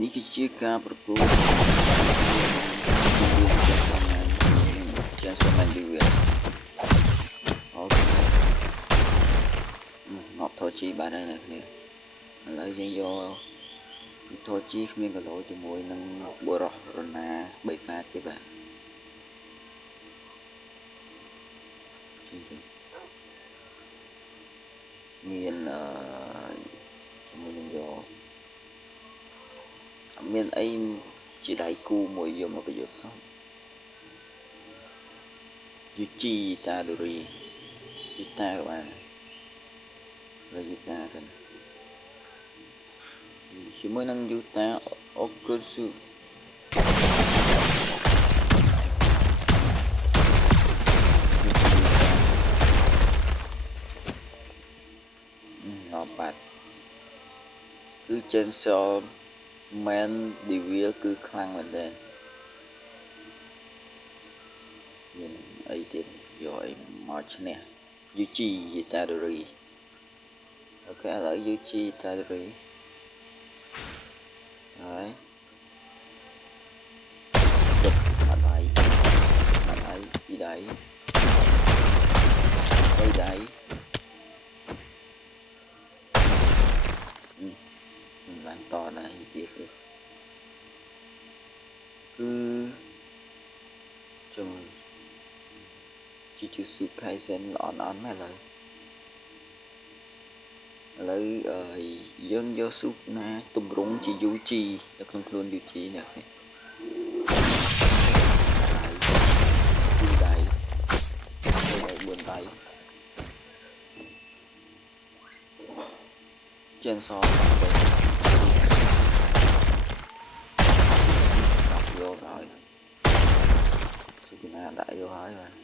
នេះគឺជាការប្រកួតចាសមែនឌីវាអូខេមកថតជីបានហើយអ្នកគ្នាឥឡូវយើងយកថតជីគ្មានគីឡូជាមួយនឹងបុរសរណាបិសាចទេបាទមានជាមួយនឹងយកមានអីជាដៃគូមួយយកមកប្រយុទ្ធសោះយូជីតាដូរីយូតាក៏បានលើយូតាសិនជាមួយនឹងយូតាអូកូស៊ូបាត់គឺ Chainsaw Man ឌីវាគឺខ្លាំងមែនទេមានអីទៀតយកអីមកឈ្នះ Yuji Itadori អូខេឥឡូវ Yuji Itadori ហើយបាត់ដៃពីដៃ3ដៃមិនបានតណាទៀតទេគឺជុំJujutsu Kaisen ល្អណាស់ឥឡូវយើងយកស៊ូណាតម្រង់ជា Yuji នៅក្នុងខ្លួន Yuji នេះ4ដៃChainsaw សាប់យកហើយស៊ូណាដាក់យកហើយបាទ